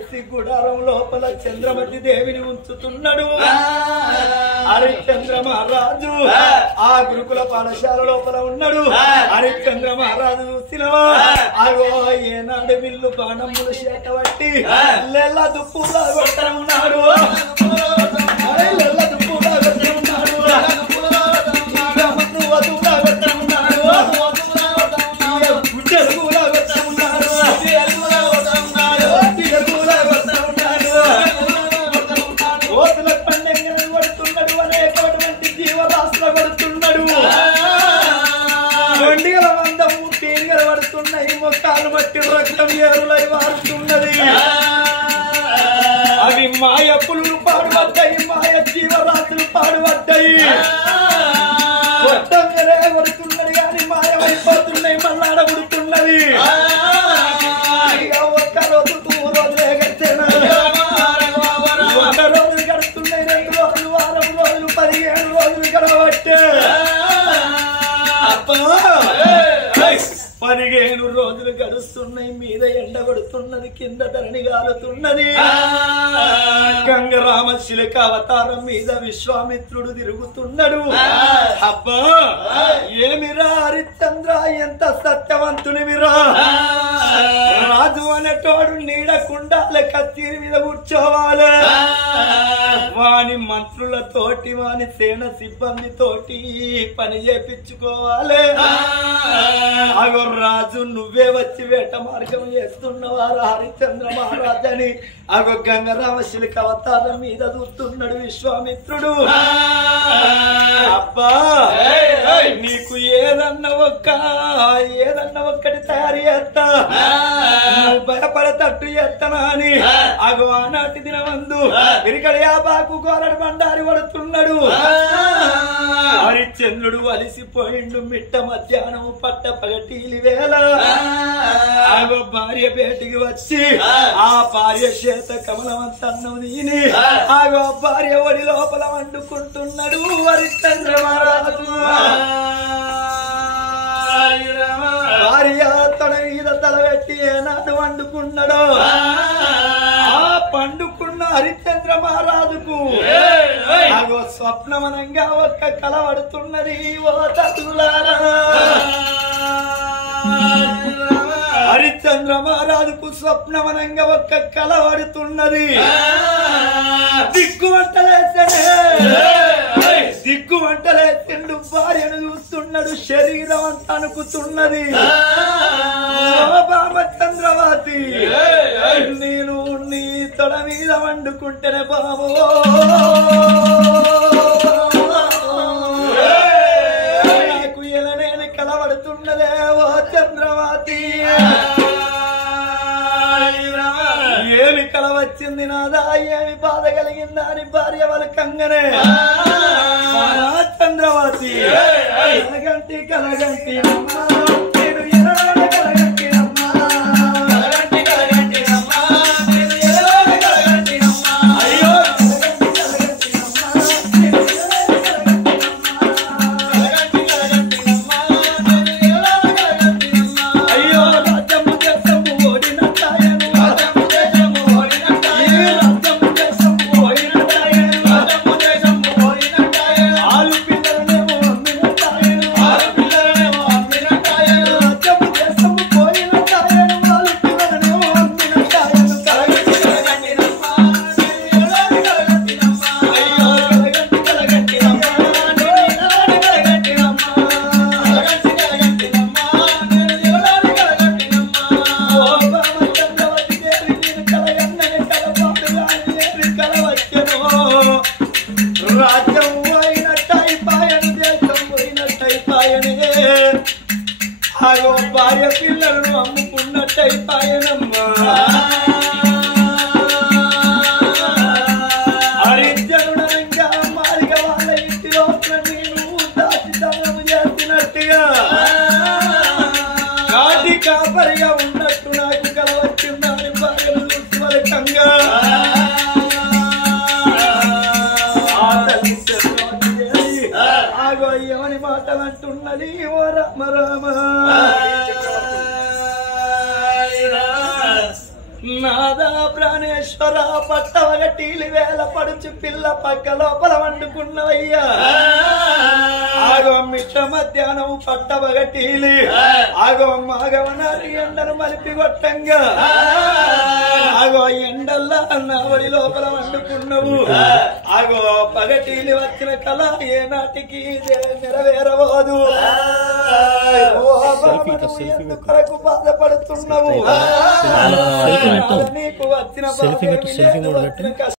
వేసి గుడారం లోపల చంద్రమతి దేవిని ఉంచుతున్నాడు హరిశ్చంద్ర మహారాజు. ఆ గురుకుల పాఠశాల లోపల ఉన్నాడు హరిశ్చంద్ర మహారాజు. చూసినవా అగో ఏనాడు విల్లు బాణములు చేత పట్టి లెల్ల దుప్పులా కొట్టనున్నాడు. లెల్ల దుప్పులా కొట్టనున్నాడు. వధువులా కొట్టనున్నాడు. గుడ్డలుగులా కొట్టనున్నాడు. తిరుగులా కొట్టనున్నాడు. ఓతుల పండుగ కొడుతున్నాడు. అనేకటువంటి జీవరాశుల కొడుతున్నాడు. కొండిగల మందము తీరిగలు పడుతున్నాయి. మొక్కలు బట్టి రక్తం ఏరులై వారుతున్నది. అవి మాయ పులులు పాడుపడ్డాయి. మాయ జీవరాశులు పాడుపడ్డాయి. కొట్టంగానే కొడుతున్నాడు కానీ మాయమైపోతున్నాయి. మళ్ళాడబడుతున్నది. ఒక్క రోజు 2 రోజులే గడిచేనా. 1 రోజులు గడుస్తున్నాయి. 2 రోజులు, వారం రోజులు, 15 రోజులు గడవట్టే. 15 రోజులు గడుస్తున్నాయి. మీద ఎండ కొడుతున్నది. కింద ధరణి గాలుతున్నది. గంగరామశిలక అవతారం మీద విశ్వామిత్రుడు తిరుగుతున్నాడు. అబ్బా ఏమిరా హరిశ్చంద్ర ఎంత సత్యవంతునివిరా. రాజు అనేటోడు నీడకుండాల కత్తిరి మీద కూర్చోవాలి. వాని మంత్రులతోటి వాని సేన సిబ్బంది తోటి పని చేపించుకోవాలి. అగో రాజు నువ్వే వచ్చి వేట మార్గం చేస్తున్నవారా హరిశ్చంద్ర మహారాజని అగో గంగరామశిలక అవతారం మీద చూస్తున్నాడు విశ్వామిత్రుడు. అబ్బా నీకు ఏదన్నా ఒక్కటి తయారు చేస్తా. నువ్వు భయపడతట్టు చేస్తానా అని అగో ఆనాటి దినమందు ఇరికడియాబాకు గోరడు బండారి పడుతున్నాడు. హరిశ్చంద్రుడు అలిసిపోయిండు. మిట్ట మధ్యాహ్నం పట్ట పగటీలి వేళ అగో భార్య బయటికి వచ్చి ఆ భార్య చేత కమలవంతన్నం తిని ఆగో భార్య ఒడి లోపల వండుకుంటున్నాడు హరిశ్చంద్ర మహారాజు. భార్య తన మీద తల పెట్టి ఏనాడు వండుకున్నాడో ఆ పండుకున్న హరిశ్చంద్ర మహారాజుకు ఆగో స్వప్నమనంగా ఒక్క కల పడుతున్నది. ఓ తతులారా హరిశ్చంద్ర మహారాజుకు స్వప్నమనంగా ఒక్క కల పడుతున్నది. దిగ్గువంటలేసిండు. భార్యను చూస్తున్నాడు. శరీరం అంతా అనుకుతున్నది. చంద్రవతి నేను నీ తొడ మీద వండుకుంటేనే బాబు నాకు ఎలా నేను కలబడుతున్నదే. ఓ చంద్రవతి ఏమి కల వచ్చింది నాదా. ఏమి బాధ కలిగిందా అని భార్య వాళ్ళ కంగనే చంద్రవతి కలగంటి కలగంటి నేను ఎలా కలగంటి భార్య పిల్లలను అమ్ముకున్నట్టయిపాయనమ్మా. హరిశ్చంద్రుడంగా మారిగా వాళ్ళ ఇంటిలో నేను దాచితనము చేస్తున్నట్టుగా కాటి కాపరిగా ఉన్నట్టు నాకు కల వచ్చిందని భార్యను చూసి వరకంగా ఆగో ఏమని మాటలు అంటున్నది. ఓ రామ రామ నాదా ప్రాణేశ్వర పట్టవగటీలి వేల పడుచు పిల్ల పక్క లోపల వండుకున్నవయ్యా ఆగో మిట్ట మధ్యాహ్నం పట్టవగటీలి ఆగో మాగవనాటి ఎండను మలిపి కొట్టంగా ఆగో ఎండల్లా నావడి లోపల వండుకున్నావు ఆగో పగటీలి వచ్చిన కళ ఏనాటికి నెరవేరవదు కొరకు బాధపడుతున్నావు నీకు వచ్చిన